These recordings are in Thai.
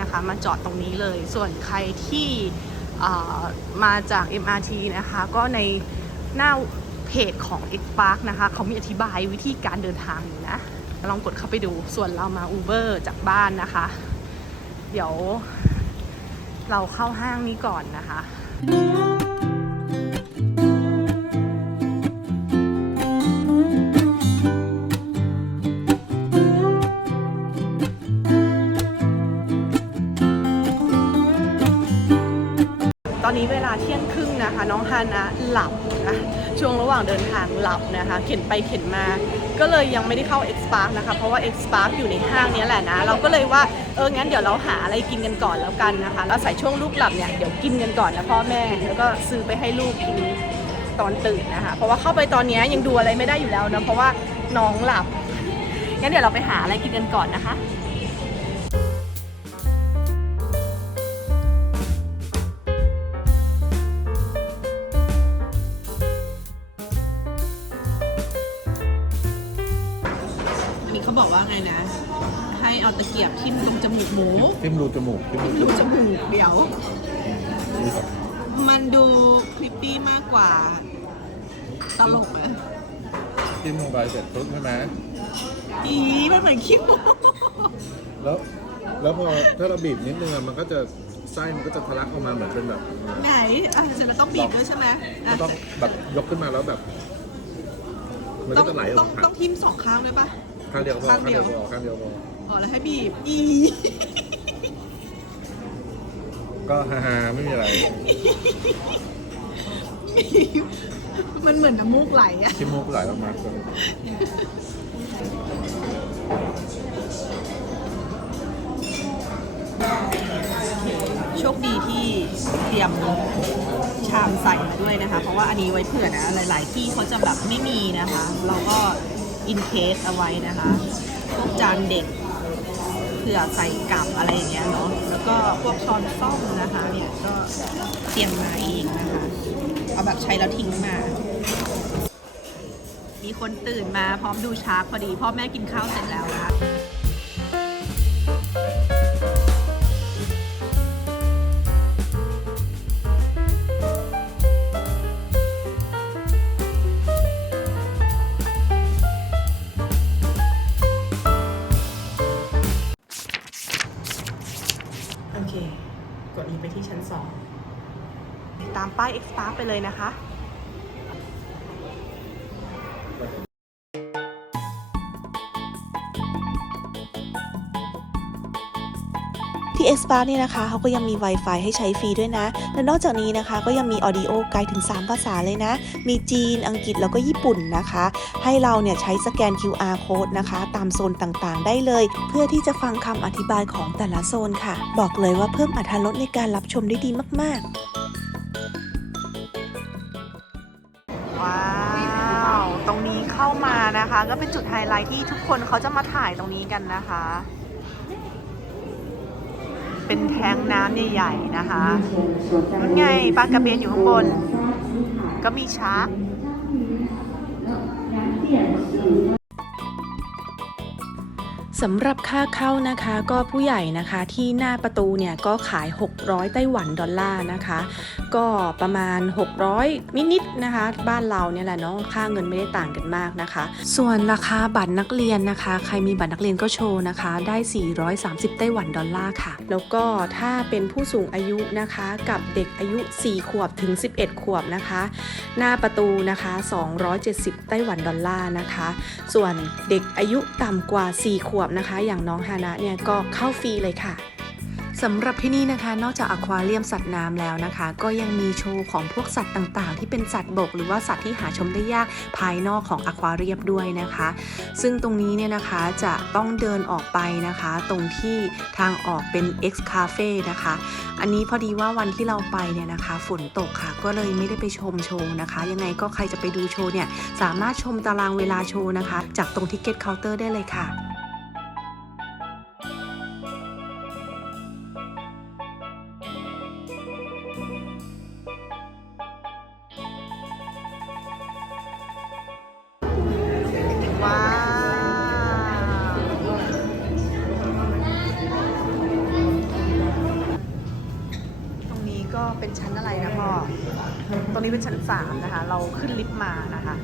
นะคะมาจอดตรงนี้เลย ส่วนใครที่มาจาก MRT นะคะ ก็ในหน้าเพจของ X Park นะคะเขามีอธิบายวิธีการเดินทางอยู่นะ ลองกดเข้าไปดู ส่วนเรามา Uber จากบ้านนะคะ เดี๋ยวเราเข้าห้างนี้ก่อนนะคะตอนนี้เวลาเที่ยงครึ่งนะคะ น้องฮานะหลับนะ ช่วงระหว่างเดินทางหลับนะคะ เข็นไปเข็นมา ก็เลยยังไม่ได้เข้า X Park นะคะ เพราะว่า X Park อยู่ในห้างนี้แหละนะ เราก็เลยว่าเอองั้นเดี๋ยวเราหาอะไรกินกันก่อนแล้วกันนะคะแล้วใส่ช่วงลูกหลับเนี่ยเดี๋ยวกินกันก่อนนะพ่อแม่แล้วก็ซื้อไปให้ลูกกินตอนตื่นนะคะ เพราะว่าเข้าไปตอนนี้ยยังดูอะไรไม่ได้อยู่แล้วนะเพราะว่าน้องหลับงั้นเดี๋ยวเราไปหาอะไรกินกันก่อนนะคะ เขาบอกว่าไงนะ ให้เอาตะเกียบทิ่มตรงจมูกหมูทิมรูจมูกทิมรูจรูมูกจมูกเดี๋ยวนี่ครับมันดูคลิปปี้มากกว่า ตลกไหมทิมลงไปเสร็จปุ๊บใช่ไหมอีมันเหมือนคิ้วแล้ว แล้วพอถ้าเราบีบนิดนึงอะมันก็จะไส้มันก็จะทะลักออกมาเหมือนเป็นแบบไหนอะเสร็จแล้วต้องบีบด้วยใช่ไหมอะก็ต้องแบบยกขึ้นมาแล้วแบบ มันต้ก็องจะไหลอต้ออกงมาต้องทิ่มสองข้างด้วยปะ ข้างเดียวพอข้าข้างงเดีเดียยววพอข้างเดียวพออ๋อแล้วให้บีบอีก็ฮาๆไม่มีอะไรมันเหมือนน้ำมูกไหลอะชิมูกไหลออกมาเลยโชคดีที่เตรียมชามใส่มาด้วยนะคะ เพราะว่าอันนี้ไว้เผื่อนะ หลาย ๆ ที่เขาจะแบบไม่มีนะคะ เราก็ อินเคสเอาไว้นะคะพวกจานเด็กเผื่อใส่กับอะไรอย่างเงี้ยเนาะแล้วก็พวกช้อนซ่อมนะคะเนี่ยก็เตรียมมาเองนะคะ เอาแบบใช้แล้วทิ้งมา มีคนตื่นมาพร้อมดูชาร์กพอดีพ่อแม่กินข้าวเสร็จแล้วนะคะ เลยนะคะที่ X p a r เนี่ยนะคะเขาก็ยังมี Wi-Fi ให้ใช้ฟรีด้วยนะ และนอกจากนี้นะคะก็ยังมี Audio ไกด์ถึง 3 ภาษาเลยนะ มีจีน อังกฤษ แล้วก็ญี่ปุ่นนะคะ ให้เราเนี่ยใช้สแกน QR code นะคะ ตามโซนต่างๆ ได้เลย เพื่อที่จะฟังคำอธิบายของแต่ละโซนค่ะ บอกเลยว่าเพิ่มอรรถรสในการรับชมได้ดีมาก ๆ ตรงนี้เข้ามานะคะ ก็เป็นจุดไฮไลท์ที่ทุกคนเขาจะมาถ่ายตรงนี้กันนะคะ เป็นแทงน้ำใหญ่ๆนะคะนั่นไงปลากระเบนอยู่ข้างบน ก็มีชาร์ก สำหรับค่าเข้านะคะก็ผู้ใหญ่นะคะที่หน้าประตูเนี่ยก็ขาย 600 ไต้หวันดอลลาร์นะคะ ก็ประมาณ 600 นิดๆนะคะ บ้านเราเนี่ยแหละเนาะค่าเงินไม่ได้ต่างกันมากนะคะ ส่วนราคาบัตรนักเรียนนะคะ ใครมีบัตรนักเรียนก็โชว์นะคะ ได้ 430 ไต้หวันดอลลาร์ค่ะ แล้วก็ถ้าเป็นผู้สูงอายุนะคะ กับเด็กอายุ 4 ขวบถึง 11 ขวบนะคะ หน้าประตูนะคะ 270 ไต้หวันดอลลาร์นะคะ ส่วนเด็กอายุต่ำกว่า 4 ขวบนะคะ อย่างน้องฮานะเนี่ยก็เข้าฟรีเลยค่ะสำหรับที่นี่นะคะ นอกจากอควาเรียมสัตว์น้ำแล้วนะคะ ก็ยังมีโชว์ของพวกสัตว์ต่างๆ ที่เป็นสัตว์บก หรือว่าสัตว์ที่หาชมได้ยากภายนอกของอควาเรียมด้วยนะคะ ซึ่งตรงนี้เนี่ยนะคะจะต้องเดินออกไปนะคะ ตรงที่ทางออกเป็น X Cafe นะคะ อันนี้พอดีว่าวันที่เราไปเนี่ยนะคะฝนตกค่ะ ก็เลยไม่ได้ไปชมโชว์นะคะ ยังไงก็ใครจะไปดูโชว์เนี่ยสามารถชมตารางเวลาโชว์นะคะ จากตรงทิกเก็ตเคาน์เตอร์ได้เลยค่ะ นี้เป็นชั้นสามนะคะ เราขึ้นลิฟต์มานะคะ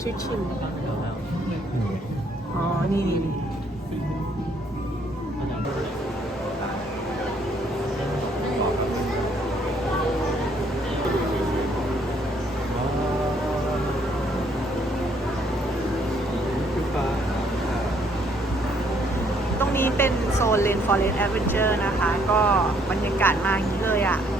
แมนชูชิมอ๋อ นี่นี่นี่ตรงนี้เป็นโซนเลนฟอเรสต์แอดเวนเจอร์นะคะ ก็บรรยากาศมาอย่างนี้เลยอะบ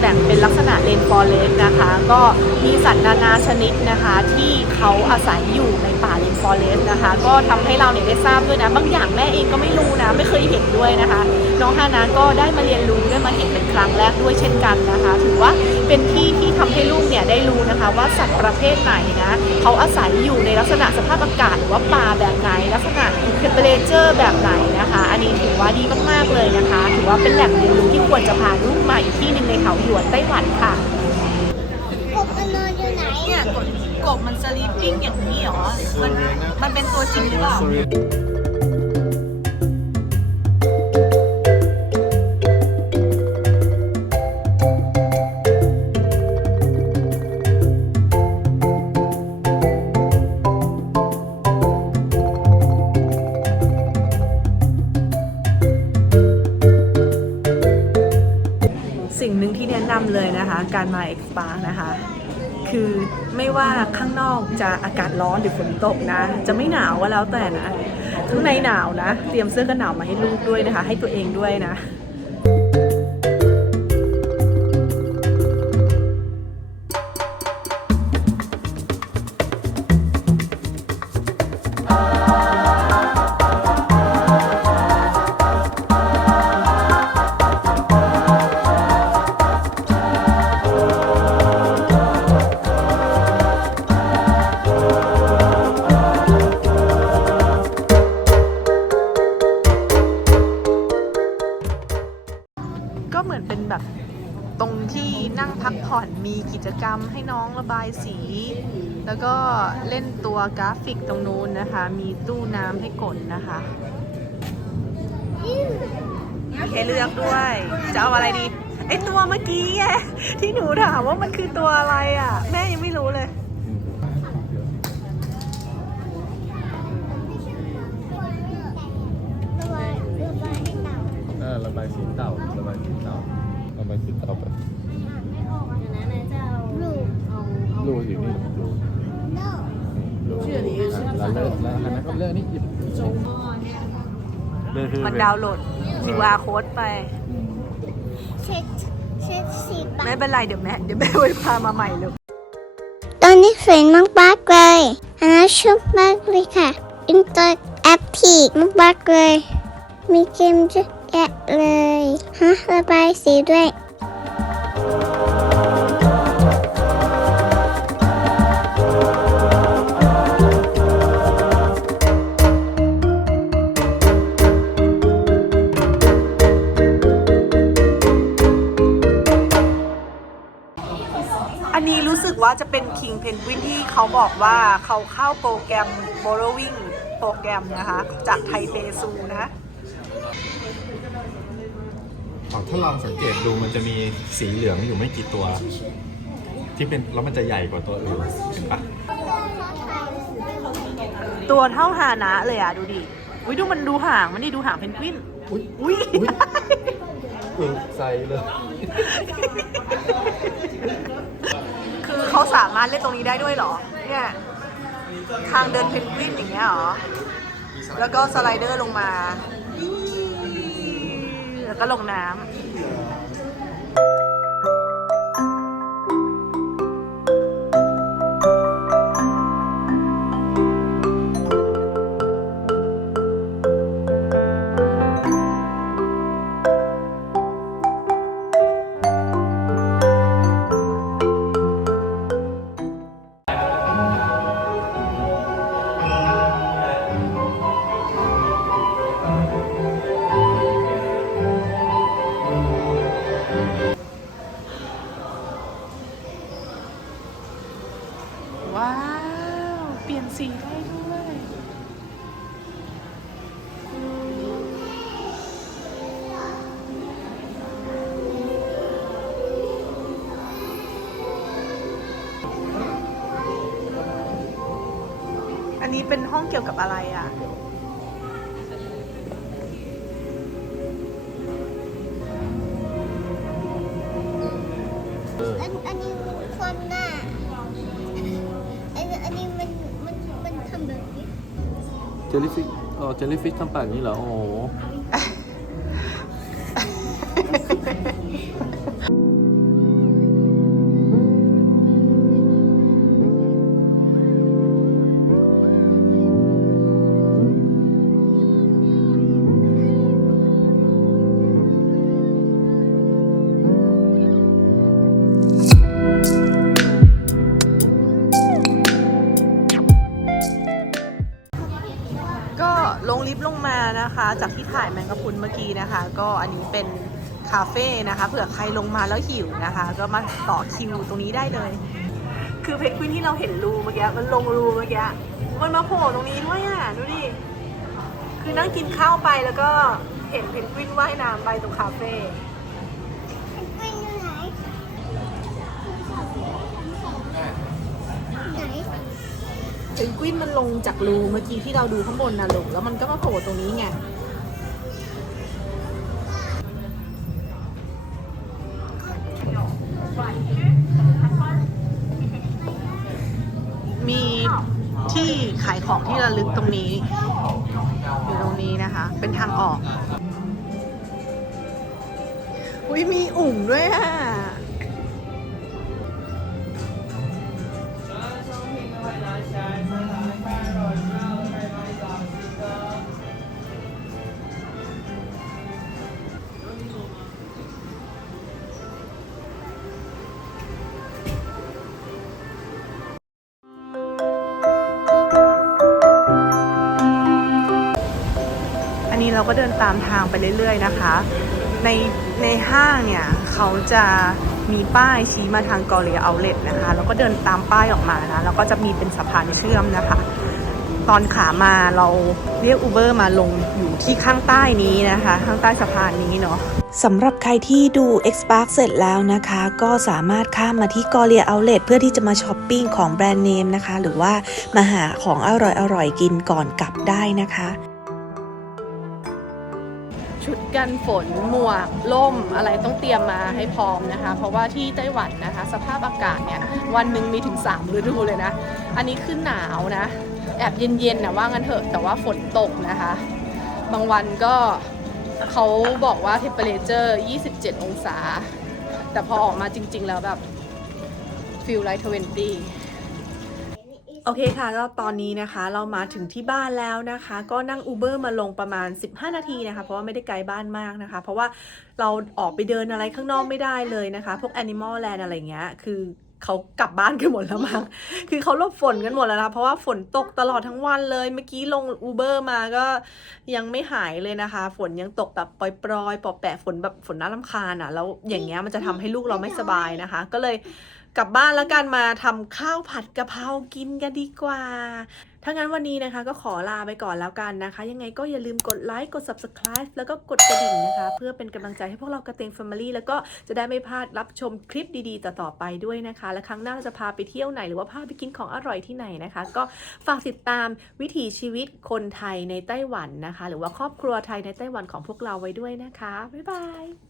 แต่งเป็นลักษณะเลนฟอเรสต์นะคะ ก็มีสัตว์นานาชนิดนะคะที่เขาอาศัยอยู่ในป่าเลนฟอเรสต์นะคะ ก็ทำให้เราเนี่ยได้ทราบด้วยนะ บางอย่างแม่เองก็ไม่รู้นะ ไม่เคยเห็นด้วยนะคะ น้องฮานาก็ได้มาเรียนรู้ได้มาเห็นเป็นครั้งแรกด้วยเช่นกันนะคะ ถือว่าเป็นที่ที่ทำให้ลูกเนี่ยได้รู้นะคะ ว่าสัตว์ประเภทไหนนะเขาอาศัยอยู่ในลักษณะสภาพอากาศหรือว่าป่าแบบไหน ลักษณะเทมเปอเรเจอร์แบบไหนนะคะ อันนี้ถือว่าดีมากๆเลยนะคะ ถือว่าเป็นแหล่งเรียนรู้ที่ควรจะพาลูกมาอีกที่หนึ่งในเขาหยวนไต้หวันค่ะกบมันนอนอยู่ไหนเนี่ยกบกบมันสลีปปิ้งอย่างนี้เหรอ มันมันเป็นตัวจริงหรือเปล่า หนึ่งที่แนะนำเลยนะคะ การมาเอ็กซ์ปานะคะ คือไม่ว่าข้างนอกจะอากาศร้อนหรือฝนตกนะ จะไม่หนาวก็แล้วแต่นะข้างในหนาวนะ เตรียมเสื้อกันหนาวมาให้ลูกด้วยนะคะ ให้ตัวเองด้วยนะายสี แล้วก็เล่นตัวกราฟิกตรงนู้นนะคะ มีตู้น้ำให้กดนะคะมีให้เลือกด้วย จะเอาอะไรดีไอตัวเมื่อกี้ไงที่หนูถามว่ามันคือตัวอะไรอะ แม่ยังไม่รู้เลยระบายระบายให้เตาระบายสีเต่าระบายสีเต่าระบายสีเต่าไป รูอยู่นี่รูโน่รูแล้วเลิกแล้วคณะก็เลิกนี่หยิบเลิกคือมันดาวน์โหลด QR code ไป เช็ดเช็ดสีปาไม่เป็นไรเดี๋ยวแม่เดี๋ยวแม่ไว้พามาใหม่เลยตอนนี้สวยมากมากๆเลยอันนั้นชอบมากเลยค่ะอินเตอร์แอคทีฟมากมากๆเลย มีเกมเยอะแยะเลยฮะระบายสีด้วย รู้สึกว่าจะเป็น King Penguin ที่เขาบอกว่าเขาเข้าโปรแกรม Borrowing โปรแกรมนะคะ จากไทเปซูนะอ๋อถ้าลองสังเกตดูมันจะมีสีเหลืองอยู่ไม่กี่ตัว ที่เป็นแล้วมันจะใหญ่กว่าตัวอื่นเห็นปะตัวเท่าฮานะเลยอะ ดูดิอุ้ยดูมันดูห่างมันนี่ดูห่างเพนกวินอุ้ยอุ้ยอุ๊ยเออใส่เลย คือเขาสามารถเล่นตรงนี้ได้ด้วยเหรอ เนี่ย ทางเดินเพนกวินอย่างเงี้ยเหรอ แล้วก็สไลเดอร์ลงมา แล้วก็ลงน้ำ ว้าว เปลี่ยนสีได้ด้วยอันนี้เป็นห้องเกี่ยวกับอะไรอะ อันอันนี้มันความหน้า เจลลี่ฟิชอ๋อเจลลี่ฟิชทำปากอย่างนี้เหรอ โอ้โห จากที่ถ่ายแมงกะพรุนเมื่อกี้นะคะ ก็อันนี้เป็นคาเฟ่นะคะ เผื่อใครลงมาแล้วหิวนะคะ ก็มาต่อคิวตรงนี้ได้เลย คือเพนกวินที่เราเห็นรูเมื่อกี้มันลงรูเมื่อกี้มันมาโผล่ตรงนี้ด้วยอะดูดิคือนั่งกินข้าวไปแล้วก็เห็นเพนกวินว่ายน้ำไปตรงคาเฟ่เป็นอยู่ไหนไหนเพนกวินมันลงจากรูเมื่อกี้ที่เราดูข้างบนนะลงแล้วมันก็มาโผล่ตรงนี้ไง ของที่ระลึกตรงนี้ อยู่ตรงนี้นะคะ เป็นทางออก อุ้ยมีอุ่มด้วยอะ นี้เราก็เดินตามทางไปเรื่อย ๆ นะคะ ในในห้างเนี่ยเขาจะมีป้ายชี้มาทางกอเรียเอาเลตนะคะ แล้วก็เดินตามป้ายออกมานะ แล้วก็จะมีเป็นสะพานเชื่อมนะคะ ตอนขามาเราเรียกอูเบอร์มาลงอยู่ที่ข้างใต้นี้นะคะ ข้างใต้สะพานนี้เนาะสำหรับใครที่ดู X Park เสร็จแล้วนะคะ ก็สามารถข้ามมาที่กอเลียเอาเล t เพื่อที่จะมาช้อปปิ้งของแบรนด์เนมนะคะ หรือว่ามาหาของอร่อยๆกินก่อนกลับได้นะคะ กันฝนหมวกล่มอะไรต้องเตรียมมาให้พร้อมนะคะ เพราะว่าที่ไต้หวันนะคะ สภาพอากาศเนี่ยวันหนึ่งมีถึง 3 ฤดูเลยนะ อันนี้คือหนาวนะ แอบเย็นๆนะว่างั้นเถอะแต่ว่าฝนตกนะคะ บางวันก็เขาบอกว่าเทมเปอเรเจอร์ 27 องศา แต่พอออกมาจริงๆแล้วแบบฟิลไลท์20 โอเคค่ะก็ตอนนี้นะคะเรามาถึงที่บ้านแล้วนะคะ ก็นั่ง Uber มาลงประมาณ 15 นาทีนะคะ เพราะว่าไม่ได้ไกลบ้านมากนะคะ เพราะว่าเราออกไปเดินอะไรข้างนอกไม่ได้เลยนะคะ พวก Animal Land อะไรเงี้ยคือเขากลับบ้านกันหมดแล้วมั้ง คือเขาลบฝนกันหมดแล้วนะเพราะว่าฝนตกตลอดทั้งวันเลย เมื่อกี้ลง Uber มาก็ยังไม่หายเลยนะคะ ฝนยังตกแบบปล่อยๆปอแปะฝนแบบฝนน่ารำคาญอะ แล้วอย่างเงี้ยมันจะทำให้ลูกเราไม่สบายนะคะ ก็เลย กลับบ้านแล้วกันมาทำข้าวผัดกะเพรากินกันดีกว่าถ้างั้นวันนี้นะคะก็ขอลาไปก่อนแล้วกันนะคะ ยังไงก็อย่าลืมกดไลค์กด subscribe แล้วก็กดกระดิ่งนะคะ เพื่อเป็นกำลังใจให้พวกเรากระเตง Family แล้วก็จะได้ไม่พลาดรับชมคลิปดีๆ ต่อๆไปด้วยนะคะ และครั้งหน้าเราจะพาไปเที่ยวไหน หรือว่าพาไปกินของอร่อยที่ไหนนะคะ ก็ฝากติดตามวิถีชีวิตคนไทยในไต้หวันนะคะ หรือว่าครอบครัวไทยในไต้หวันของพวกเราไว้ด้วยนะคะบ๊ายบาย